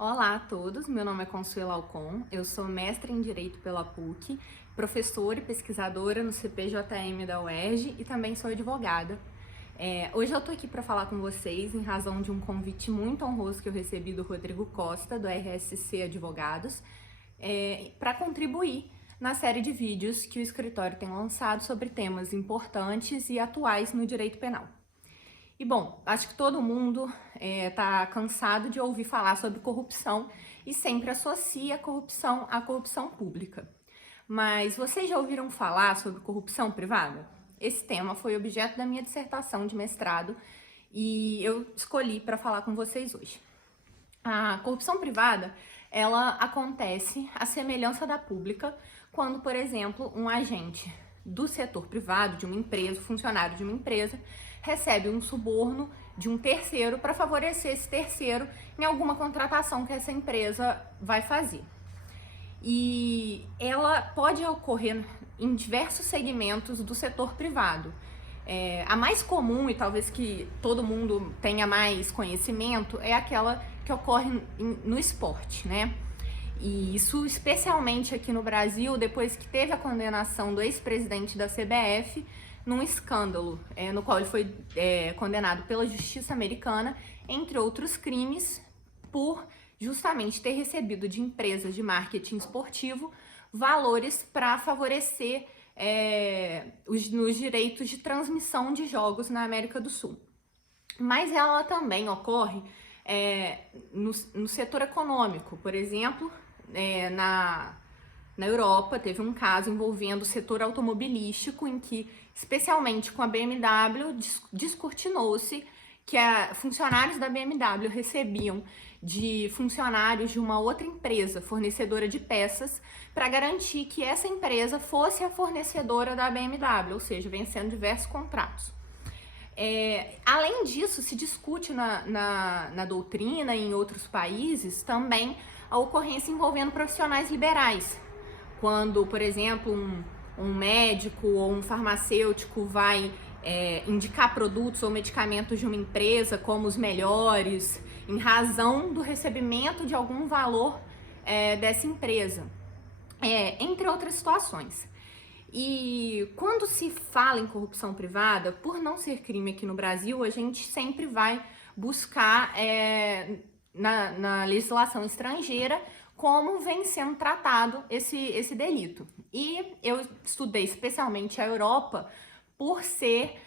Olá a todos, meu nome é Consuelo Alcon, eu sou mestre em Direito pela PUC, professora e pesquisadora no CPJM da UERJ e também sou advogada. Hoje eu tô aqui para falar com vocês em razão de um convite muito honroso que eu recebi do Rodrigo Costa, do RSC Advogados, para contribuir na série de vídeos que o escritório tem lançado sobre temas importantes e atuais no direito penal. E bom, acho que todo mundo tá cansado de ouvir falar sobre corrupção e sempre associa a corrupção à corrupção pública. Mas vocês já ouviram falar sobre corrupção privada? Esse tema foi objeto da minha dissertação de mestrado e eu escolhi para falar com vocês hoje. A corrupção privada, ela acontece à semelhança da pública quando, por exemplo, um agente do setor privado, de uma empresa, funcionário de uma empresa, recebe um suborno de um terceiro para favorecer esse terceiro em alguma contratação que essa empresa vai fazer. E ela pode ocorrer em diversos segmentos do setor privado. A mais comum, e talvez que todo mundo tenha mais conhecimento, é aquela que ocorre no esporte, né? E isso especialmente aqui no Brasil, depois que teve a condenação do ex-presidente da CBF num escândalo, no qual ele foi condenado pela justiça americana, entre outros crimes, por justamente ter recebido de empresas de marketing esportivo valores para favorecer nos direitos de transmissão de jogos na América do Sul. Mas ela também ocorre no setor econômico. Por exemplo, na Europa teve um caso envolvendo o setor automobilístico em que, especialmente com a BMW, descortinou-se que funcionários da BMW recebiam de funcionários de uma outra empresa fornecedora de peças para garantir que essa empresa fosse a fornecedora da BMW, ou seja, vencendo diversos contratos. Além disso, se discute na doutrina e em outros países também a ocorrência envolvendo profissionais liberais. Quando, por exemplo, um médico ou um farmacêutico vai indicar produtos ou medicamentos de uma empresa como os melhores, em razão do recebimento de algum valor dessa empresa, entre outras situações. E quando se fala em corrupção privada, por não ser crime aqui no Brasil, a gente sempre vai buscar na legislação estrangeira como vem sendo tratado esse delito. E eu estudei especialmente a Europa por ser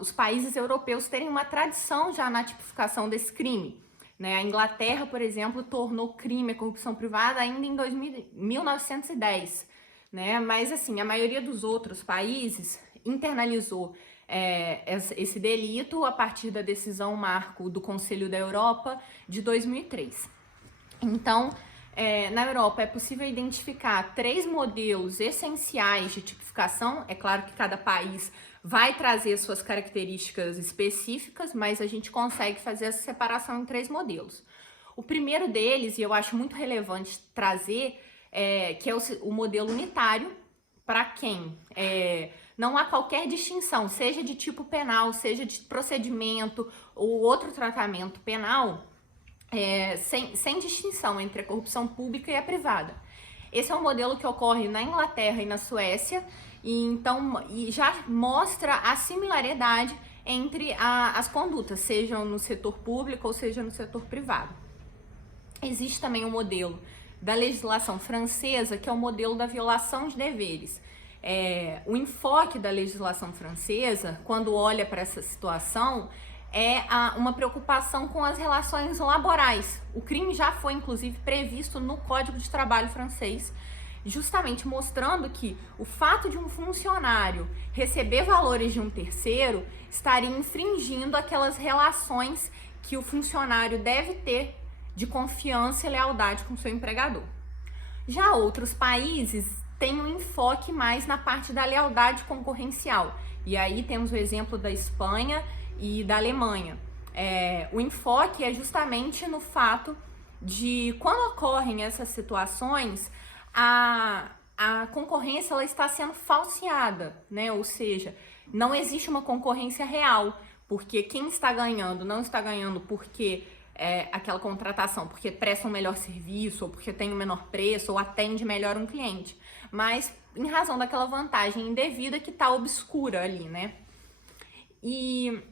os países europeus terem uma tradição já na tipificação desse crime. A Inglaterra, por exemplo, tornou crime a corrupção privada ainda em 1910. Mas assim, a maioria dos outros países internalizou esse delito a partir da decisão marco do Conselho da Europa de 2003. Então, na Europa é possível identificar 3 modelos essenciais de tipificação. É claro que cada país vai trazer suas características específicas, mas a gente consegue fazer essa separação em 3 modelos. O primeiro deles, e eu acho muito relevante trazer, que é o modelo unitário, para quem não há qualquer distinção, seja de tipo penal, seja de procedimento ou outro tratamento penal, sem distinção entre a corrupção pública e a privada. Esse é um modelo que ocorre na Inglaterra e na Suécia, e já mostra a similaridade entre as condutas, sejam no setor público ou seja no setor privado. Existe também um modelo da legislação francesa, que é o modelo da violação de deveres. O enfoque da legislação francesa, quando olha para essa situação, uma preocupação com as relações laborais. O crime já foi, inclusive, previsto no Código de Trabalho francês, justamente mostrando que o fato de um funcionário receber valores de um terceiro estaria infringindo aquelas relações que o funcionário deve ter de confiança e lealdade com seu empregador. Já outros países têm um enfoque mais na parte da lealdade concorrencial. E aí temos o exemplo da Espanha e da Alemanha. O enfoque é justamente no fato de, quando ocorrem essas situações, a concorrência ela está sendo falseada, Ou seja, não existe uma concorrência real, porque quem está ganhando não está ganhando porque aquela contratação porque presta um melhor serviço, ou porque tem um menor preço, ou atende melhor um cliente, mas em razão daquela vantagem indevida que está obscura ali, né? E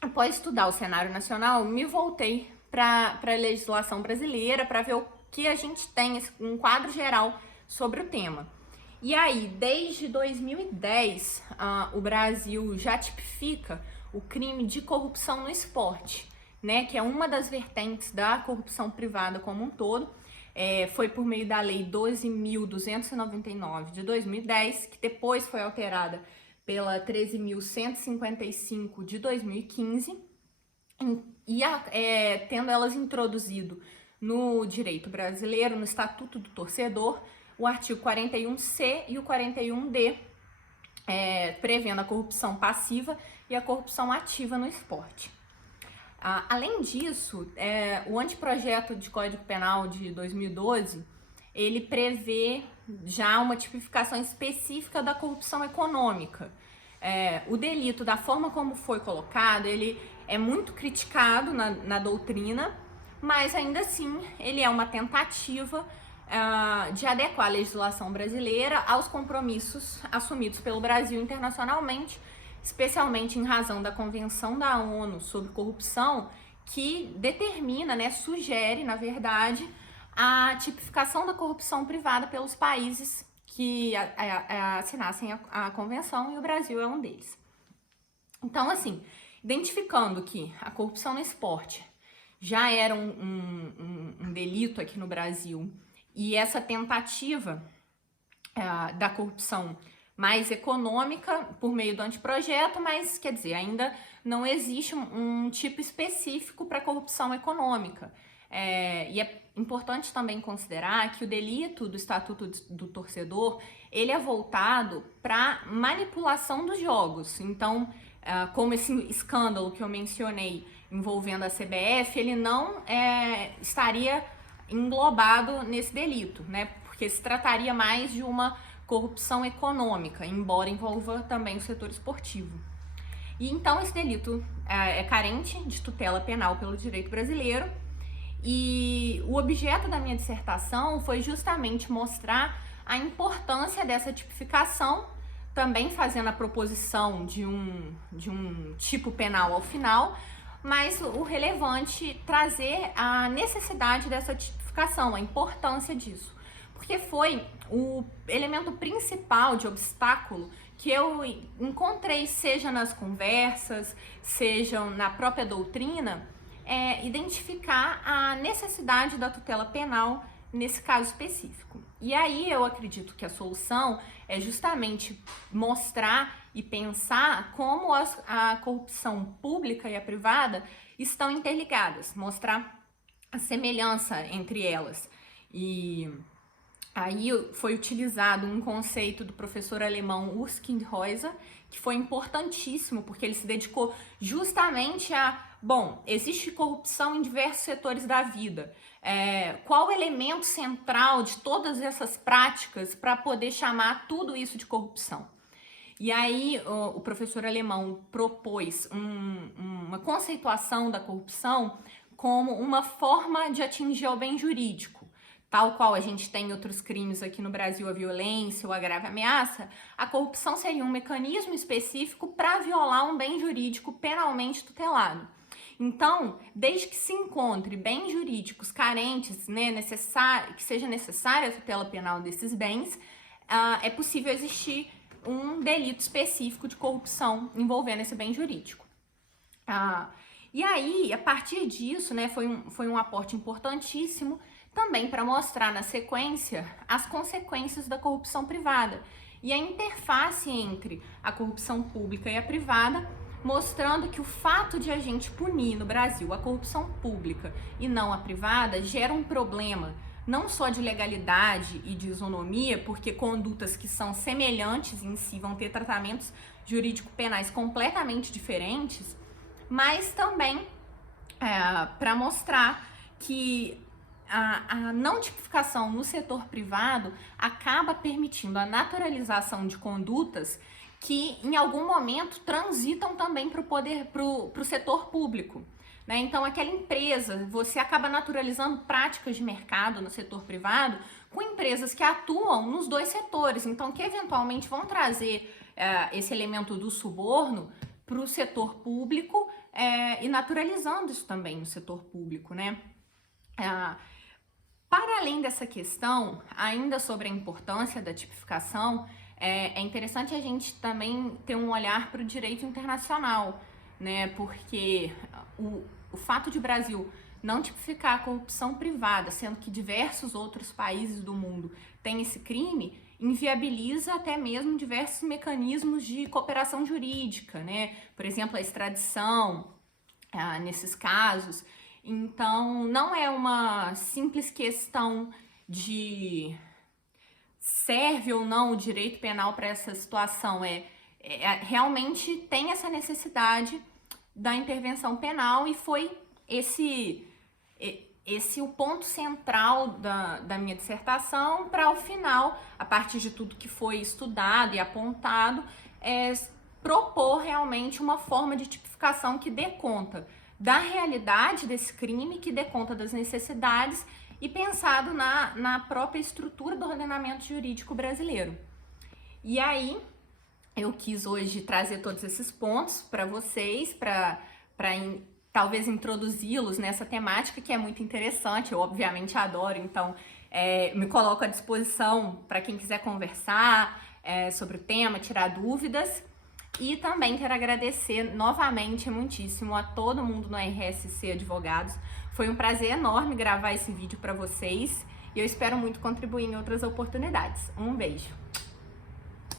após estudar o cenário nacional, me voltei para a legislação brasileira para ver o que a gente tem, um quadro geral sobre o tema. E aí, desde 2010, o Brasil já tipifica o crime de corrupção no esporte, né, que é uma das vertentes da corrupção privada como um todo. Foi por meio da Lei 12.299 de 2010, que depois foi alterada pela 13.155 de 2015, tendo elas introduzido no direito brasileiro, no Estatuto do Torcedor, o artigo 41C e o 41D, prevendo a corrupção passiva e a corrupção ativa no esporte. Além disso, o anteprojeto de Código Penal de 2012, ele prevê já uma tipificação específica da corrupção econômica. O delito, da forma como foi colocado, ele é muito criticado na doutrina, mas ainda assim ele é uma tentativa de adequar a legislação brasileira aos compromissos assumidos pelo Brasil internacionalmente, especialmente em razão da Convenção da ONU sobre Corrupção, que determina, né, sugere, na verdade, a tipificação da corrupção privada pelos países que assinassem a convenção, e o Brasil é um deles. Então, assim, identificando que a corrupção no esporte já era um delito aqui no Brasil, e essa tentativa da corrupção mais econômica por meio do anteprojeto, mas, quer dizer, ainda não existe um tipo específico para corrupção econômica. E é importante também considerar que o delito do Estatuto do Torcedor, ele é voltado para manipulação dos jogos. Então, como esse escândalo que eu mencionei envolvendo a CBF, ele não estaria englobado nesse delito, né? Porque se trataria mais de uma corrupção econômica, embora envolva também o setor esportivo. E então esse delito é carente de tutela penal pelo direito brasileiro, e o objeto da minha dissertação foi justamente mostrar a importância dessa tipificação, também fazendo a proposição de um tipo penal ao final, mas o relevante trazer a necessidade dessa tipificação, a importância disso, porque foi o elemento principal de obstáculo que eu encontrei, seja nas conversas, seja na própria doutrina, identificar a necessidade da tutela penal nesse caso específico. E aí eu acredito que a solução é justamente mostrar e pensar como a corrupção pública e a privada estão interligadas, mostrar a semelhança entre elas. E aí foi utilizado um conceito do professor alemão Urs Kindhäuser, que foi importantíssimo, porque ele se dedicou justamente existe corrupção em diversos setores da vida. Qual o elemento central de todas essas práticas para poder chamar tudo isso de corrupção? E aí o professor alemão propôs uma conceituação da corrupção como uma forma de atingir o bem jurídico. Tal qual a gente tem outros crimes aqui no Brasil, a violência ou a grave ameaça, a corrupção seria um mecanismo específico para violar um bem jurídico penalmente tutelado. Então, desde que se encontre bens jurídicos carentes, né, que seja necessária a tutela penal desses bens, é possível existir um delito específico de corrupção envolvendo esse bem jurídico. E aí, a partir disso, né, foi um aporte importantíssimo também para mostrar na sequência as consequências da corrupção privada e a interface entre a corrupção pública e a privada, mostrando que o fato de a gente punir no Brasil a corrupção pública e não a privada gera um problema não só de legalidade e de isonomia, porque condutas que são semelhantes em si vão ter tratamentos jurídico-penais completamente diferentes, mas também para mostrar que a não tipificação no setor privado acaba permitindo a naturalização de condutas que em algum momento transitam também para o setor público. né? Então, aquela empresa, você acaba naturalizando práticas de mercado no setor privado com empresas que atuam nos dois setores, então que eventualmente vão trazer esse elemento do suborno para o setor público e naturalizando isso também no setor público, né? Para além dessa questão, ainda sobre a importância da tipificação, é interessante a gente também ter um olhar para o direito internacional, né? Porque o fato de o Brasil não tipificar a corrupção privada, sendo que diversos outros países do mundo têm esse crime, inviabiliza até mesmo diversos mecanismos de cooperação jurídica, né? Por exemplo, a extradição, nesses casos. Então, não é uma simples questão de serve ou não o direito penal para essa situação, realmente tem essa necessidade da intervenção penal e foi esse o ponto central da minha dissertação para, ao final, a partir de tudo que foi estudado e apontado, propor realmente uma forma de tipificação que dê conta da realidade desse crime, que dê conta das necessidades e pensado na própria estrutura do ordenamento jurídico brasileiro. E aí, eu quis hoje trazer todos esses pontos para vocês, para talvez introduzi-los nessa temática que é muito interessante, eu obviamente adoro, então me coloco à disposição para quem quiser conversar sobre o tema, tirar dúvidas. E também quero agradecer novamente muitíssimo a todo mundo no RSC Advogados. Foi um prazer enorme gravar esse vídeo para vocês e eu espero muito contribuir em outras oportunidades. Um beijo!